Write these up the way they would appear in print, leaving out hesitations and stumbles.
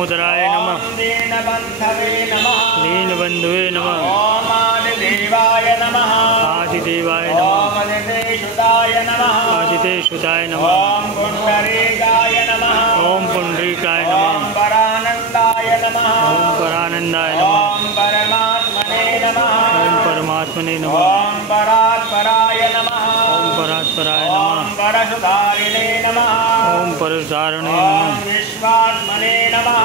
दामोदराय नमः। दीनबन्धवे नमः। दीनबन्धुवे नमः। ॐ आदिदेवाय नमः। आदिदेवाय नमः। ॐ आदितेशुताय नमः। आदितेशुताय नमः। ॐ पुण्डरीकाय नमः। ओम पुण्डरीकाय नमः। ॐ परानन्दाय नमः। ओम परानन्दाय नमः। ॐ परमात्मने नमः। ओम परमात्मने नमः। ॐ परात्पराय नमः। ओम परात्पराय नमः। ॐ परशुधारिणे नमः। ओम परशुधारिणे ॐ नमः। विश्वात्मने नमः।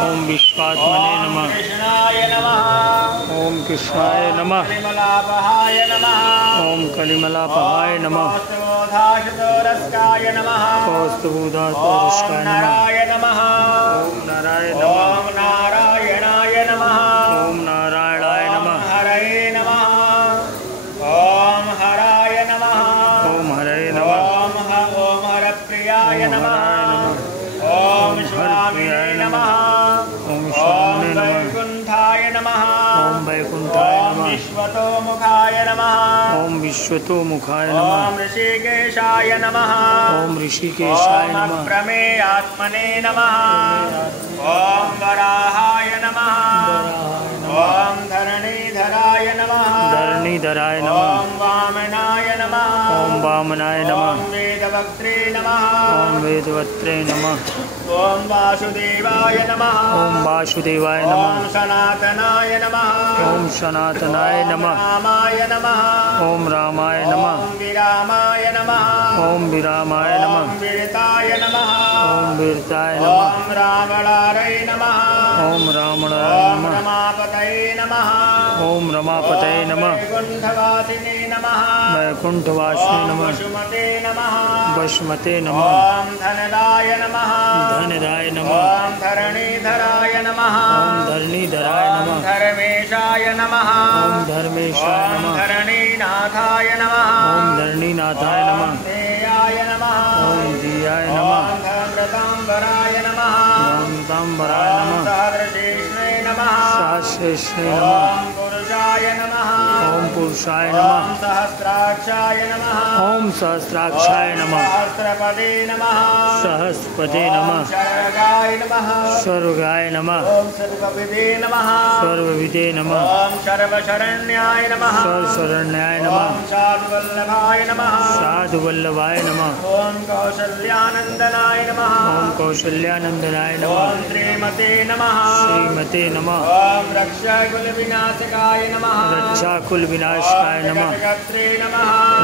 ओम विश्वात्मने ॐ नमः। कृष्णाय नमः। ओम कृष्णाय नमः। कलिमलापहाय नमः। ओम कलिमलापहाय नमः। कौस्तुभोधाशतोरस्काय नमः। कौस्तुभोधाशतोरस्काय ॐ नमः। नराय नमः। ओम नाराय नमः। ॐ नारायणाय नमः। ओम नारायणाय नमः। ॐ हरये नमः। ॐ हराय नमः। ओम हरये नमः। ॐ हरप्रियाय ओम नमः। हराय नमः। ॐ स्वामिने नमः। ओम ॐ स्वामिने नमः। वैकुण्ठाय नमः। ओम वैकुण्ठाय ॐ नमः। विश्वतोमुखाय नमः। ओम विश्वतोमुखाय नमः। ॐ ऋषिकेशाय नमः। ओम ऋषिकेशाय ॐ नमः। प्रमेयात्मने नमः। ॐ वराहाय नमः। ॐ धरणीधराय नमः। धरणीधराय नमः। ॐ वामनाय नमः। ओम वामनाय नमः। ॐ वेदवक्त्रे नमः। ओम वेदवत्रे नमः। ॐ वासुदेवाय नमः। ओम वासुदेवाय नमः। ॐ सनातनाय नमः। ओम सनातनाय नमः। रामाय नमः। ओम रामाय नमः। ॐ विरामाय नमः। ओम विरामाय नमः। ॐ वीरताय नमः। ओम वीरताय नमः। ॐ रावणारय नमः। ओम रामणाय ॐ नमः। रमापतये नमः। ओम रमापतये नमः। वैकुण्ठवासिने नमः। वैकुण्ठवासिने नमः। वसुमते नमः। वसुमते नमः। ॐ धनदाय नमः। धनदाय नमः। ॐ धरणीधराय नमः। ओम धरणीधराय ॐ नमः। धर्मेशाय नमः। ओम धर्मेशाय ॐ नमः। धरणीनाथाय नमः। ओम धरणीनाथाय नमः। ॐ ध्येयाय नमः। ओम धियाय नमः। ॐ धर्मृताम्बराय नमः। धर्मताम्बराय ॐ नमः। सहस्रशीर्ष्णे नमः। सहस्रेश्वरे नमः। ॐ पुरुषाय नमः। ओम पुरुषाय ॐ नमः। सहस्राक्षाय नमः। ओम सहस्राक्षाय नमः। सहस्रपदे नमः। सहस्रपदे ॐ नमः। शर्गाय नमः। सर्वगाय नमः। ॐ सर्वविदे नमः। सर्वविदे नमः। ॐ सर्वशरण्याय नमः। सर्वशरण्याय नमः। ॐ साधुवल्लभाय नमः। साधुवल्लभाय नमः। ॐ कौसल्यानन्दनाय नमः। ओम कौशल्यानंदनाय नमः। ॐ श्रीमते नमः। श्रीमते नमः। ॐ रक्षाकुलविनाशकाय नमः। रक्षाकुल विनाशकाय नमः। जगत्कर्त्रे नमः।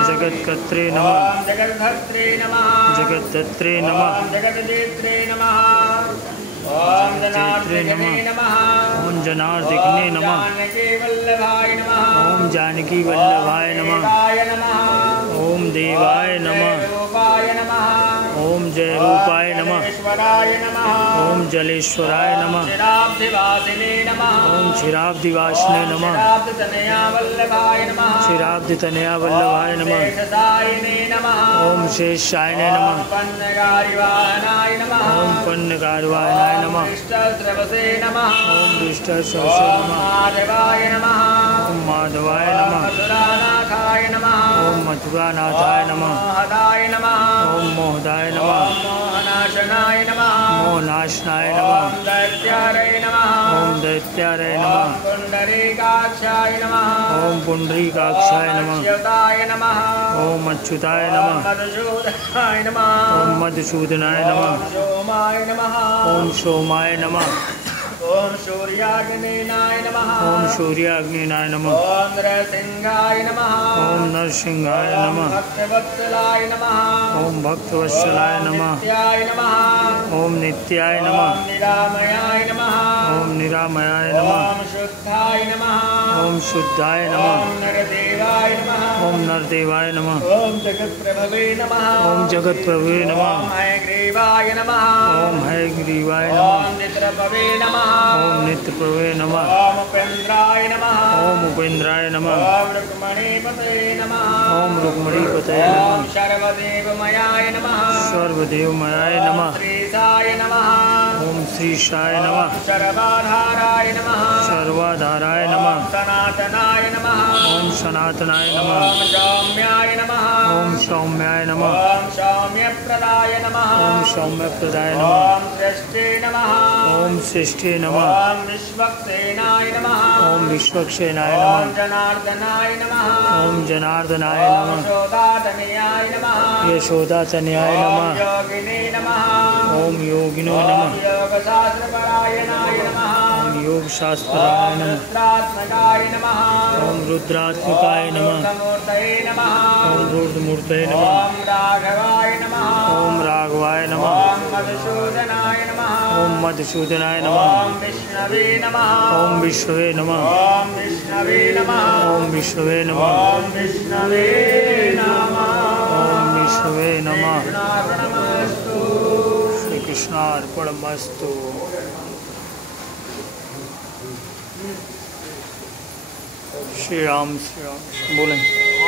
जगत्कर्त्रे नमः। ॐ जगद्धर्त्रे नमः। जगद्धत्रे नमः। ॐ जगद्जेत्रे नमः। ॐ जनार्दने नमः। ओम जनार्दने नमः। जानकी वल्लभाय नमः। ओम जानकी वल्लभाय नमः। देवाय नमः। ओम देवाय नमः। जयरूपाय नमः। ओम जय रूपाय नमः। जलेश्वराय नमः। ओम जलेश्वराय नमः। क्षीराब्धिवासिने नमः। ओम क्षीराब्धिवासिने नमः। क्षीराब्धितनया वल्लभाय नमः। क्षीराब्धितनया वल्लभाय नमः। शेषसायिने नमः। ओम शेषायने नमः। पन्नगारिवाहनाय नमः। ओम पन्नगारिवाहनाय नमः। दृष्टस्रवसे नमः। ओम दुष्टस्रवसे ॐ नमः। माधवाय नमः। ओम माधवाय नमः। मधुरानाथाय नमः। ओम मथुरानाथाय नमः। मोहदाय नमः। ओम मोहदाय नमः। ॐ मोहनाशनाय नमः। मोहनाशनाय नमः। ॐ दैत्यारय नमः। ओम दैत्यारय नमः। ॐ पुण्डरीकाक्षाय नमः। ओम पुंडरीकाक्षाय ॐ नमः। अच्युताय नमः। ओम अच्युताय ॐ नमः। मधुसूदनाय नमः। ओम मधुसूदनाय नमः। ॐ सोमाय नमः। ओम सोमाय नमः। ॐ सूर्याग्नेनाय नमः। ओम सूर्याग्निनाय नमः। ॐ नरसिंहाय नमः। ओम नरसिंहाय ॐ नमः। भक्तवत्सलाय नमः। ओम भक्तवत्सलाय ॐ नमः। नित्याय नमः। ओम नित्याय नमः। ॐ निरामयाय नमः। ओम निरामयाय नमः। ॐ शुद्धाय नमः। ओम शुद्धाय नमः। ॐ नरदेवाय नमः। ओम नरदेवाय नमः। ॐ जगत्प्रभवे नमः। ओम जगत्प्रभवे ॐ नमः। हयग्रीवाय नमः। ओम हयग्रीवाय नमः। ॐ नित्रप्रभवे नमः। ओम नित्यप्रभवे नमः। ॐ उपेन्द्राय नमः। ओम उपेन्द्राय नमः। ॐ रुक्मणीपतये नमः। ओम रुक्मणीपतये ॐ नमः। सर्वदेवमयाय नमः। सर्वदेवमयाय नमः। श्रीशाय नमः। ओम श्रीशाय नमः। सर्वाधाराय नमः। सर्वाधाराय नमः। सनातनाय नमः। ओम सनातनाय नमः। ओम सौम्याय नमः। ओम सौम्याय नमः। ओम सौम्यप्रदाय नमः। ओम सौम्यप्रदाय नमः। ओम सृष्टे नमः। ओम सृष्टे नमः। ओम विश्वक्सेनाय नमः। ओम विश्वक्सेनाय ओम नमः। जनार्दनाय नमः। ओम जनार्दनाय ओम नमः। यशोदातनयाय नमः। यशोदातनयाय ओम नमः। योगिने नमः। ओम योगिनो ओम नमः। योगशास्त्रपरायणाय नमः। ओम योग शास्त्राय ओम नमः। रुद्रात्मकाय नमः। ओम रुद्रात्मकाय नमः। रुद्रमूर्तये नमः। ओम रुद्रमूर्तये नमः। ओम राघवाय नमः। ओम राघवाय नमः। ओम मधुसूदनाय नमः। ओम मधुसूदनाय नमः। ओम विष्णवे नमः। ओम विष्णवे नमः। ओम विष्णवे नमः। ओम विष्णवे नमः। ओम विष्णवे नमः। ओम विष्णवे नमः। कृष्णार्पणमस्तु। श्री कृष्णार्पणमस्तु। श्री राम बोलें।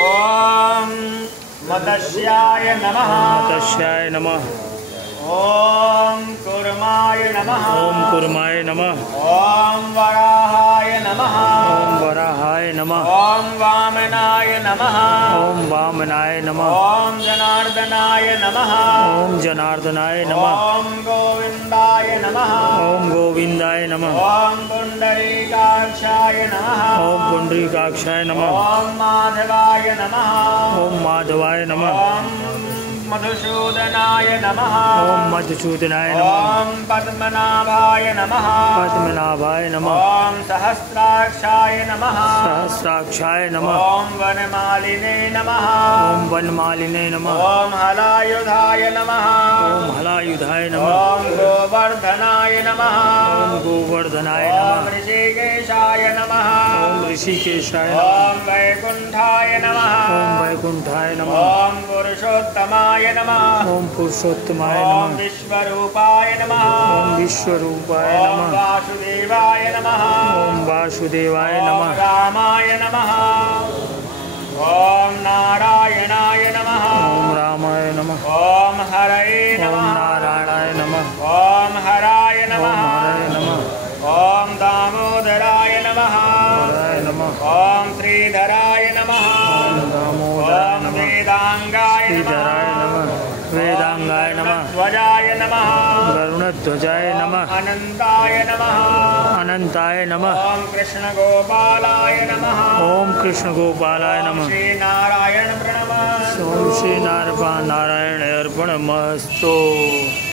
ओम मत्स्याय नमः। मत्स्याय नमः। ओम कुर्माय नमः। ओम कुर्माय नमः। ओम वराहाय नमः। ओम वराहाय नमः। ओम वामनाय नमः। ओम वामनाय नमः। ओम जनार्दनाय नमः। ओम जनार्दनाय नमः। ओम गोविंदाय नमः। ओम गोविंदाय नमः। ओम पुंडरीकाक्षाय नमः। ओम पुंडरीकाक्षाय नमः। ओम माधवाय नमः। ओम माधवाय नमः। ओम मधुसूदनाय नमः। ओम मधुसूदनाय नमः। ओम पद्मनाभाय नमः। पद्मनाभाय नमः। ओम सहस्राक्षाय नमः। सहस्राक्षाय नमः। ओम वनमालिने नमः। ओम वनमालिने नमः। ओम हलायुधाय नमः। ओम हलायुधाय नमः। ओम गोवर्धनाय नमः। ओम गोवर्धनाय ओम नमः। ऋषिकेशाय नमः। ओम ऋषिकेशाय नमः। ओम वैकुंठाय नमः। ओम वैकुंठाय नमः। ओम पुरुषोत्तमाय नमः। ओम पुरुषोत्तमाय ओम नमः। विश्वरूपाय नमः। ओम विश्वरूपाय ओम नमः। वासुदेवाय नमः। ओम वासुदेवाय ओम नमः। रामाय नमः। ओम नारायणाय नमः। ओम रामाय नमः। ओम हरये ओम नमः। नारायणाय नमः। ओम हराय ओम नमः। हराय नमः। ओम दामोदराय नमः। हराय नमः। ओम श्रीधराय नमः। ओम दामोदराय ओम नमः। वेदांगाय श्रीधराय नमः। नमः। वेदांगाय नमः। ध्वजाय नमः। गरुणध्वजाय नमः। अनंताय नमः। अनंताय नमः। ओम कृष्ण गोपालाय नमः। ओम कृष्ण गोपालाय नमः। श्री नारायण प्रणमः। ओम श्री नारायण अर्पणमस्तु।